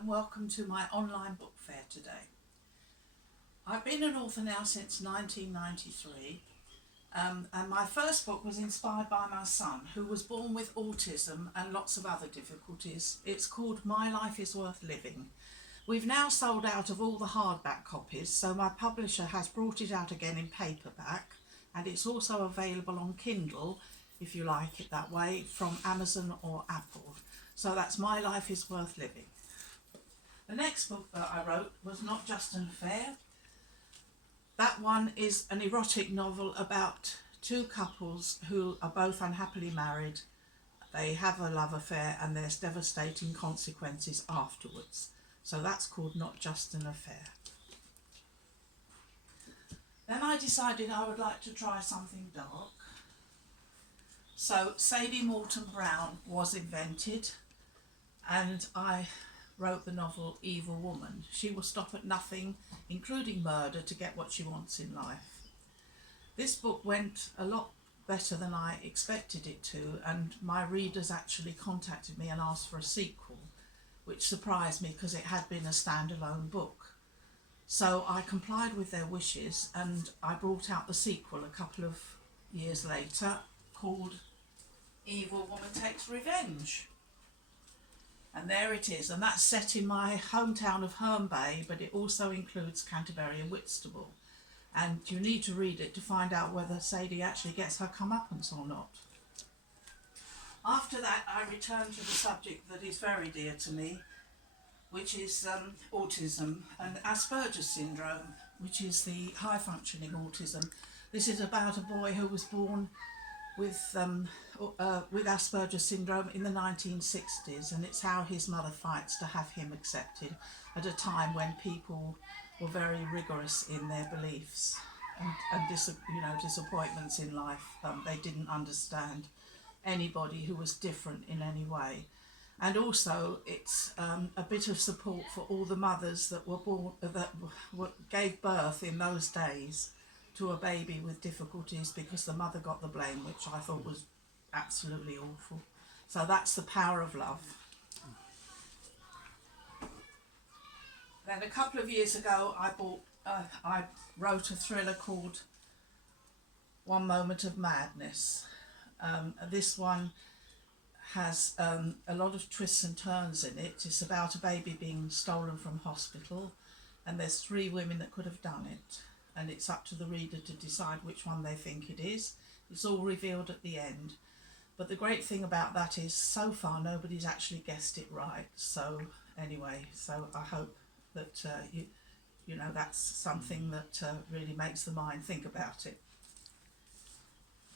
and welcome to my online book fair today. I've been an author now since 1993 and my first book was inspired by my son, who was born with autism and lots of other difficulties. It's called My Life is Worth Living. We've now sold out of all the hardback copies, so my publisher has brought it out again in paperback, and it's also available on Kindle, if you like it that way, from Amazon or Apple. So that's My Life is Worth Living. The next book that I wrote was Not Just an Affair. That one is an erotic novel about two couples who are both unhappily married. They have a love affair and there's devastating consequences afterwards. So that's called Not Just an Affair. Then I decided I would like to try something dark. So Sadie Morton Brown was invented, and I wrote the novel Evil Woman. She will stop at nothing, including murder, to get what she wants in life. This book went a lot better than I expected it to, and my readers actually contacted me and asked for a sequel, which surprised me because it had been a standalone book. So I complied with their wishes and I brought out the sequel a couple of years later, called Evil Woman Takes Revenge. And there it is, and that's set in my hometown of Herne Bay, but it also includes Canterbury and Whitstable. And you need to read it to find out whether Sadie actually gets her comeuppance or not. After that, I return to the subject that is very dear to me, which is autism and Asperger's syndrome, which is the high-functioning autism. This is about a boy who was born with Asperger's syndrome in the 1960s, and it's how his mother fights to have him accepted at a time when people were very rigorous in their beliefs and disappointments in life. They didn't understand anybody who was different in any way. And also it's a bit of support for all the mothers that were born, gave birth in those days to a baby with difficulties, because the mother got the blame, which I thought was absolutely awful. So that's The Power of Love. Then a couple of years ago I wrote a thriller called One Moment of Madness. This one has a lot of twists and turns in it. It's about a baby being stolen from hospital, and there's 3 women that could have done it, and it's up to the reader to decide which one they think it is. It's all revealed at the end, but the great thing about that is so far nobody's actually guessed it right. So anyway, so I hope that you know that's something that really makes the mind think about it.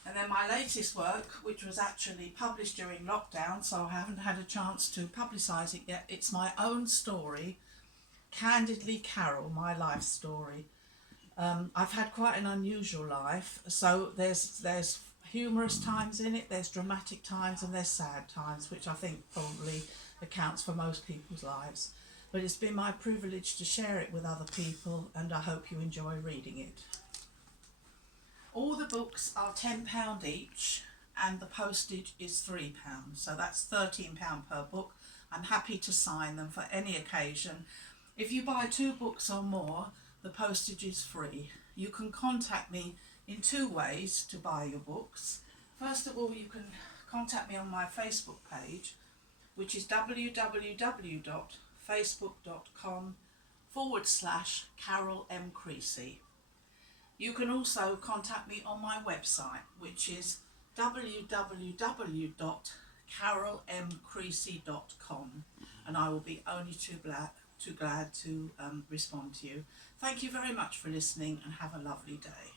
And then my latest work, which was actually published during lockdown, so I haven't had a chance to publicise it yet. It's my own story, Candidly Carol, my life story. I've had quite an unusual life, so there's humorous times in it, there's dramatic times, and there's sad times, which I think probably accounts for most people's lives. But it's been my privilege to share it with other people, and I hope you enjoy reading it. All the books are £10 each, and the postage is £3, so that's £13 per book. I'm happy to sign them for any occasion. If you buy 2 books or more, the postage is free. You can contact me in 2 ways to buy your books. First of all, you can contact me on my Facebook page, which is www.facebook.com/Carol M. Creasy. You can also contact me on my website, which is www.carolmcreasy.com, and I will be only too glad to respond to you. Thank you very much for listening, and have a lovely day.